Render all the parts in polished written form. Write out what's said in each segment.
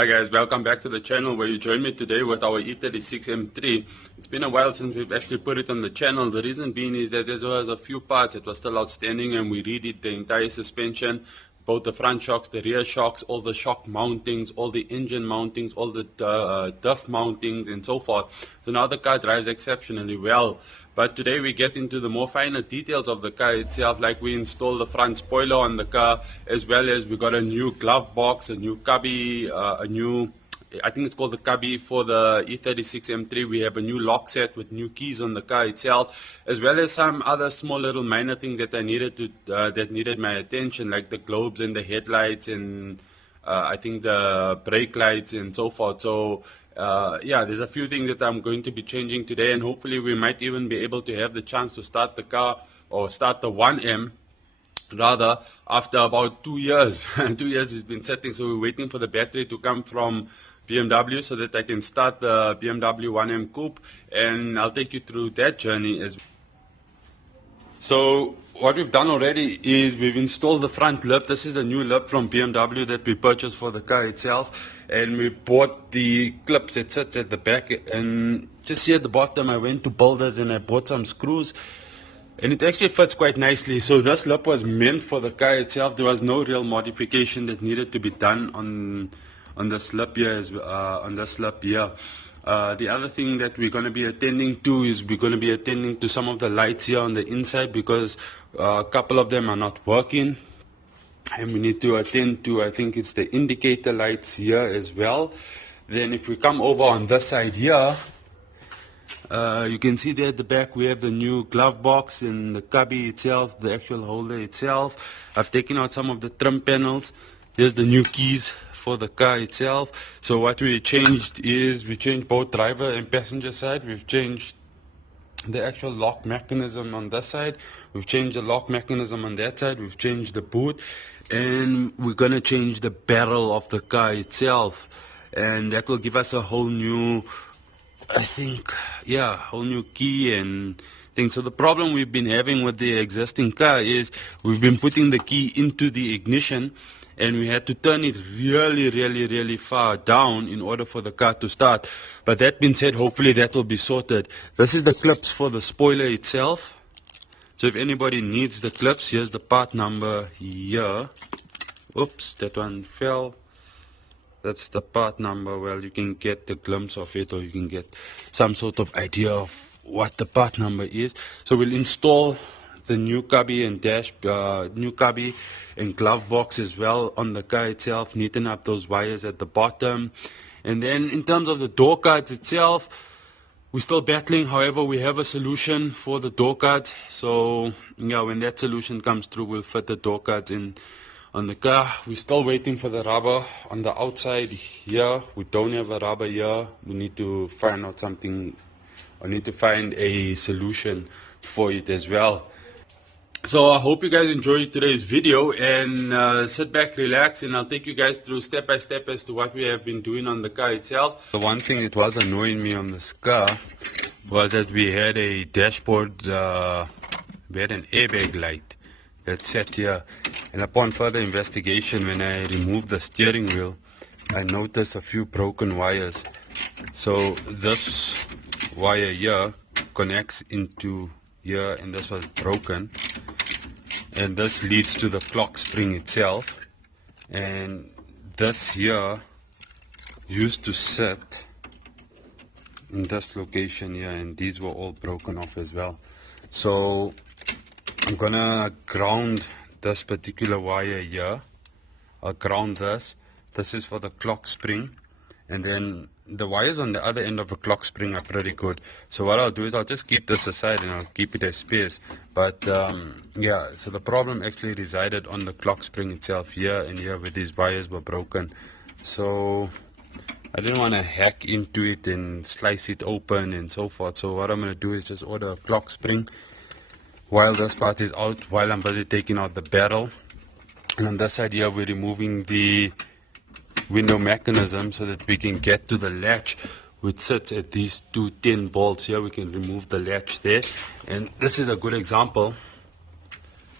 Hi guys, welcome back to the channel where you join me today with our E36 M3. It's been a while since we've actually put it on the channel. The reason being is that there was a few parts that were still outstanding and we redid the entire suspension, both the front shocks, the rear shocks, all the shock mountings, all the engine mountings, all the diff mountings and so forth. So now the car drives exceptionally well. But today we get into the more finer details of the car itself, like we installed the front spoiler on the car, as well as we got a new glove box, a new cubby, I think it's called the cubby for the E36 M3. We have a new lock set with new keys on the car itself, as well as some other small little minor things that I needed to that needed my attention, like the globes and the headlights and I think the brake lights and so forth. So yeah, there's a few things that I'm going to be changing today, and hopefully we might even be able to have the chance to start the car, or start the 1M rather, after about 2 years. 2 years it's been sitting, so we're waiting for the battery to come from BMW so that I can start the BMW 1M Coupe, and I'll take you through that journey as well. So what we've done already is we've installed the front lip. This is a new lip from BMW that we purchased for the car itself, and we bought the clips that sit at the back, and just here at the bottom I went to Builders and I bought some screws, and it actually fits quite nicely. So this lip was meant for the car itself. There was no real modification that needed to be done on this lip here. The other thing that we're going to be attending to is we're going to be attending to some of the lights here on the inside, because a couple of them are not working, and we need to attend to, I think it's the indicator lights here as well. Then if we come over on this side here, you can see there at the back we have the new glove box and the cubby itself, the actual holder itself. I've taken out some of the trim panels. Here's the new keys for the car itself. So what we changed is we changed both driver and passenger side. We've changed the actual lock mechanism on this side, we've changed the lock mechanism on that side, we've changed the boot, and we're going to change the barrel of the car itself, and that will give us a whole new, I think, yeah, whole new key and things. So the problem we've been having with the existing car is we've been putting the key into the ignition, and we had to turn it really far down in order for the car to start. But that being said, hopefully that will be sorted. This is the clips for the spoiler itself. So if anybody needs the clips, here's the part number here. Oops, that one fell. That's the part number. Well, you can get a glimpse of it, or you can get some sort of idea of what the part number is. So we'll install the new cubby and new cubby and glove box as well on the car itself, neaten up those wires at the bottom. And then in terms of the door cards itself, we're still battling. However, we have a solution for the door cards. So yeah, when that solution comes through, we'll fit the door cards in on the car. We're still waiting for the rubber on the outside here. We don't have a rubber here. We need to find out something. I need to find a solution for it as well. So I hope you guys enjoyed today's video, and sit back, relax, and I'll take you guys through step by step as to what we have been doing on the car itself. The one thing that was annoying me on this car was that we had a dashboard, we had an airbag light that sat here, and upon further investigation, when I removed the steering wheel, I noticed a few broken wires. So this wire here connects into here, and this was broken, and this leads to the clock spring itself, and this here used to sit in this location here, and these were all broken off as well. So I'm gonna ground this particular wire here. I'll ground this. This is for the clock spring, and then the wires on the other end of the clock spring are pretty good. So what I'll do is I'll just keep this aside and I'll keep it as spares. But yeah, so the problem actually resided on the clock spring itself here and here, where these wires were broken. So I didn't want to hack into it and slice it open and so forth. So what I'm going to do is just order a clock spring while this part is out, while I'm busy taking out the barrel. And on this side here, we're removing the window mechanism so that we can get to the latch, which sits at these two 10 bolts here. We can remove the latch there, and this is a good example,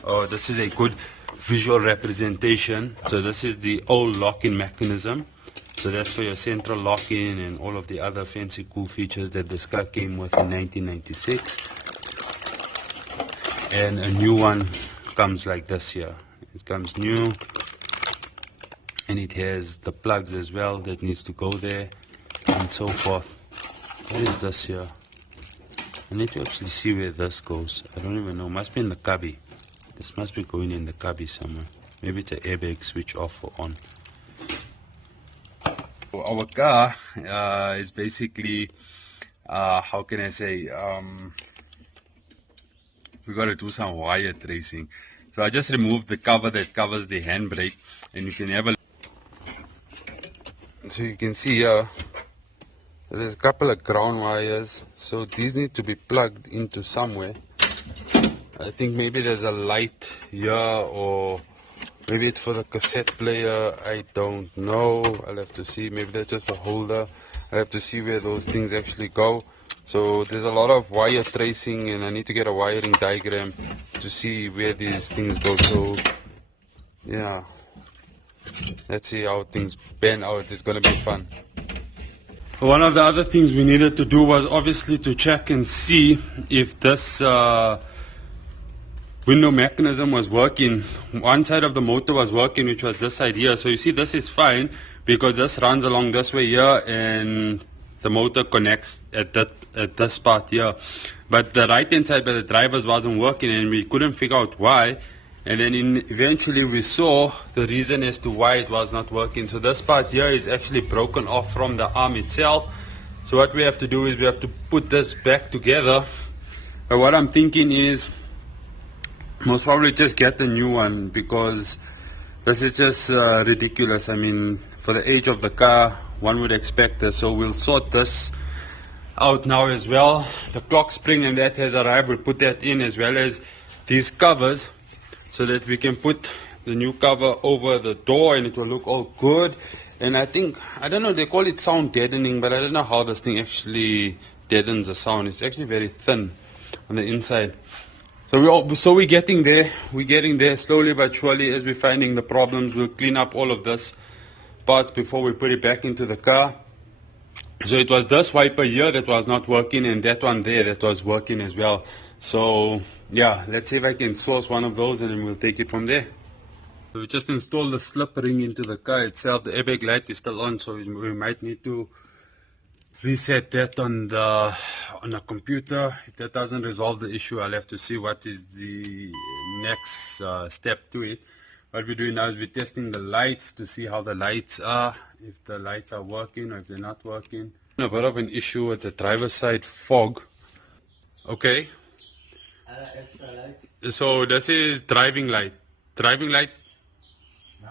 or this is a good visual representation. So this is the old locking mechanism, So that's for your central lock-in and all of the other fancy cool features that this car came with in 1996. And a new one comes like this here. It comes new, and it has the plugs as well that needs to go there and so forth. What is this here? I need to actually see where this goes. I don't even know. Must be in the cubby. This must be going in the cubby somewhere. Maybe it's an airbag switch off or on. Our car is basically, how can I say, we got to do some wire tracing. So I just removed the cover that covers the handbrake, and you can have a, so you can see here, there's a couple of ground wires, so these need to be plugged into somewhere. I think maybe there's a light here, or maybe it's for the cassette player. I don't know. I'll have to see. Maybe that's just a holder. I have to see where those things actually go. So there's a lot of wire tracing, and I need to get a wiring diagram to see where these things go. So yeah, let's see how things pan out. It's gonna be fun. One of the other things we needed to do was obviously to check and see if this window mechanism was working. One side of the motor was working, which was this side here. So you see, this is fine because this runs along this way here, and the motor connects at this part here. But the right hand side by the drivers wasn't working, and we couldn't figure out why. And then eventually we saw the reason as to why it was not working. So this part here is actually broken off from the arm itself. So what we have to do is we have to put this back together. But what I'm thinking is most probably just get a new one, because this is just ridiculous. I mean, for the age of the car, one would expect this. So we'll sort this out now as well. The clock spring and that has arrived. We'll put that in, as well as these covers, so that we can put the new cover over the door and it will look all good. And I think, I don't know, they call it sound deadening, but I don't know how this thing actually deadens the sound. It's actually very thin on the inside. So we're getting there. We're getting there slowly but surely. As we're finding the problems, we'll clean up all of this parts before we put it back into the car. So it was this wiper here that was not working, and that one there that was working as well. So yeah, let's see if I can source one of those, and then we'll take it from there. So we just installed the slip ring into the car itself. The airbag light is still on, so we might need to reset that on the computer. If that doesn't resolve the issue, I'll have to see what is the next step to it. What we're doing now is we're testing the lights to see how the lights are, if the lights are working or if they're not working. A bit of an issue with the driver's side fog. Okay. Extra lights? So this is driving light. Driving light? Nah,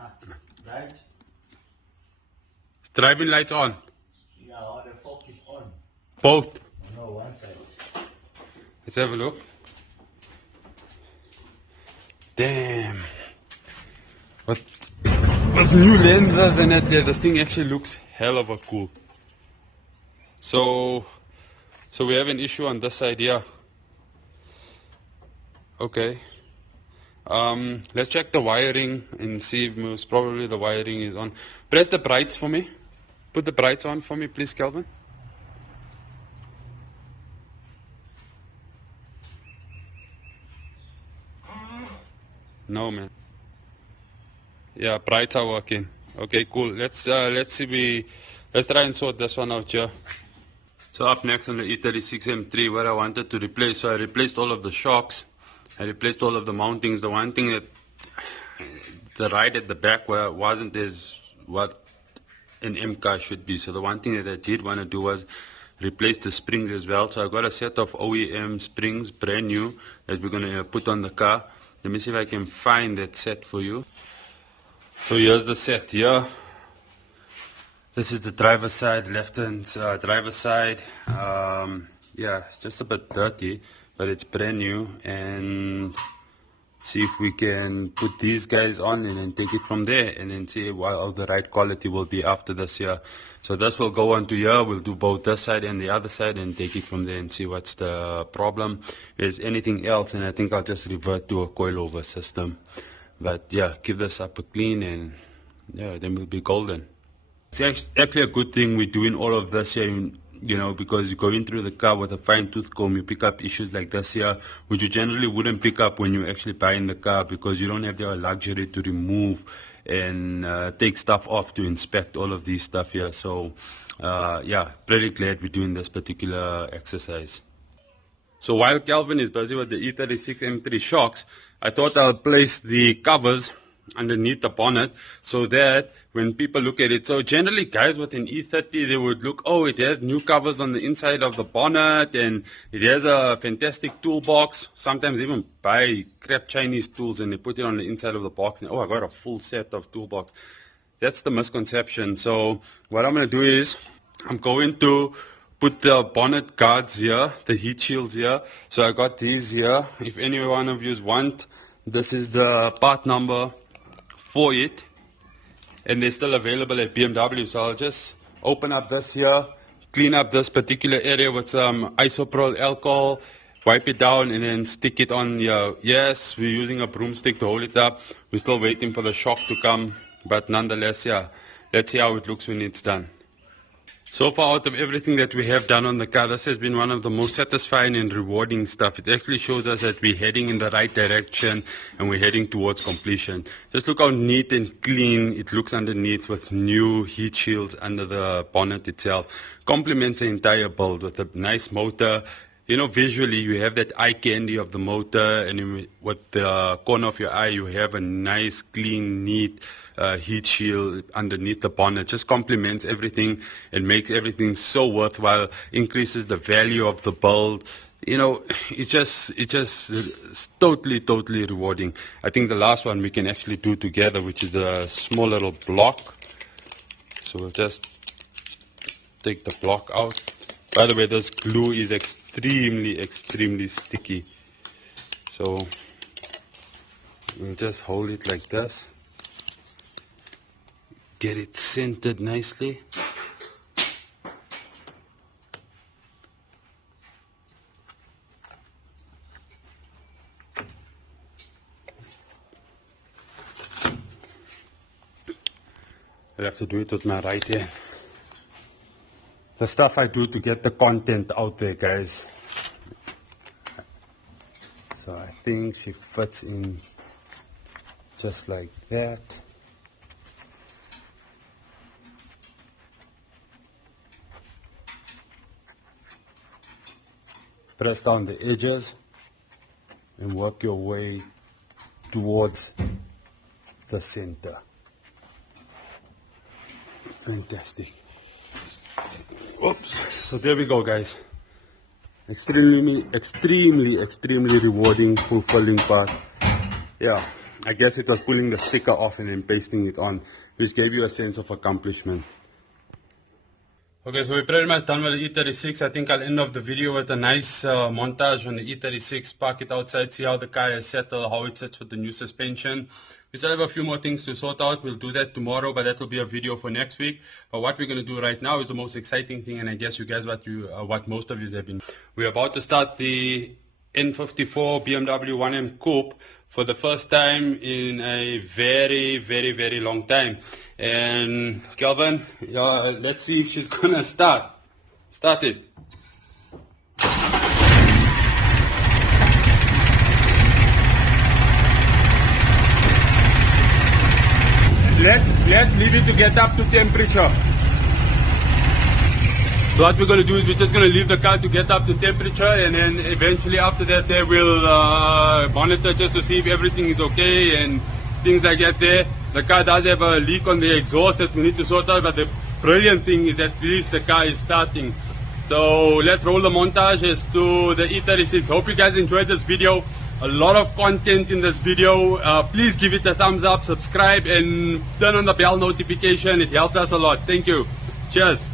right? Is driving lights on? Yeah, all the fog is on. Both? No, one side. Let's have a look. Damn. With new lenses and it, yeah, this thing actually looks hell of a cool. So we have an issue on this side here. Okay. Let's check the wiring and see if most probably the wiring is on. Press the brights for me. Put the brights on for me, please, Kelvin. No, man. Yeah, brights are working. Okay, cool. Let's try and sort this one out here. So up next on the E36 M3, what I wanted to replace, so I replaced all of the shocks. I replaced all of the mountings. The one thing that the ride at the back wasn't as what an M car should be. So the one thing that I did want to do was replace the springs as well. So I got a set of OEM springs, brand new, that we're going to put on the car. Let me see if I can find that set for you. So here's the set here. This is the driver's side, left-hand driver's side. Yeah, it's just a bit dirty, but it's brand new. And see if we can put these guys on and then take it from there, and then see what the right quality will be after this here. So this will go onto here. We'll do both this side and the other side and take it from there and see what's the problem. If there's anything else, and I think I'll just revert to a coilover system. But yeah, give this up a clean, and yeah, then we'll be golden. It's actually a good thing we're doing all of this here, you know, because you're going through the car with a fine tooth comb, you pick up issues like this here, which you generally wouldn't pick up when you actually buying the car, because you don't have the luxury to remove and take stuff off to inspect all of these stuff here. So yeah, pretty glad we're doing this particular exercise. So while Calvin is busy with the E36 M3 shocks, I thought I'll place the covers underneath the bonnet so that when people look at it, so generally guys with an E30, they would look, oh, it has new covers on the inside of the bonnet and it has a fantastic toolbox. Sometimes even buy crap Chinese tools and they put it on the inside of the box and, oh, I got a full set of toolbox. That's the misconception. So what I'm going to do is I'm going to put the bonnet guards here, the heat shields here. So I got these here. If any one of you want, this is the part number for it, and they're still available at BMW. So I'll just open up this here, clean up this particular area with some isopropyl alcohol, wipe it down, and then stick it on here. Yes, we're using a broomstick to hold it up. We're still waiting for the shock to come, but nonetheless, yeah, let's see how it looks when it's done. So far, out of everything that we have done on the car, this has been one of the most satisfying and rewarding stuff. It actually shows us that we're heading in the right direction and we're heading towards completion. Just look how neat and clean it looks underneath with new heat shields under the bonnet itself. Complements the entire build with a nice motor. You know, visually you have that eye candy of the motor, and with the corner of your eye you have a nice, clean, neat heat shield underneath the bonnet. Just complements everything and makes everything so worthwhile, increases the value of the build. You know, it's just totally rewarding. I think the last one we can actually do together, which is the small little block. So we'll just take the block out. By the way, this glue is extremely sticky. So we'll just hold it like this. Get it centered nicely. I'll have to do it with my right hand. The stuff I do to get the content out there, guys. So I think she fits in just like that. Press down the edges and work your way towards the center. Fantastic. Oops. So there we go, guys. Extremely rewarding, fulfilling part. Yeah, I guess it was pulling the sticker off and then pasting it on, which gave you a sense of accomplishment. Okay, so we're pretty much done with the E36. I think I'll end off the video with a nice montage on the E36, park it outside, see how the car is settled, how it sits with the new suspension. We still have a few more things to sort out. We'll do that tomorrow, but that will be a video for next week. But what we're going to do right now is the most exciting thing, and I guess you guys what most of you have been. We're about to start the N54 BMW 1M Coupe for the first time in a very long time. And Calvin, let's see if she's gonna start it. Let's leave it to get up to temperature. So what we're going to do is we're just going to leave the car to get up to temperature, and then eventually after that there we'll monitor just to see if everything is okay and things like that there. The car does have a leak on the exhaust that we need to sort out, but the brilliant thing is that at least the car is starting. So let's roll the montage as to the E36. Hope you guys enjoyed this video. A lot of content in this video. Please give it a thumbs up, subscribe, and turn on the bell notification. It helps us a lot. Thank you. Cheers.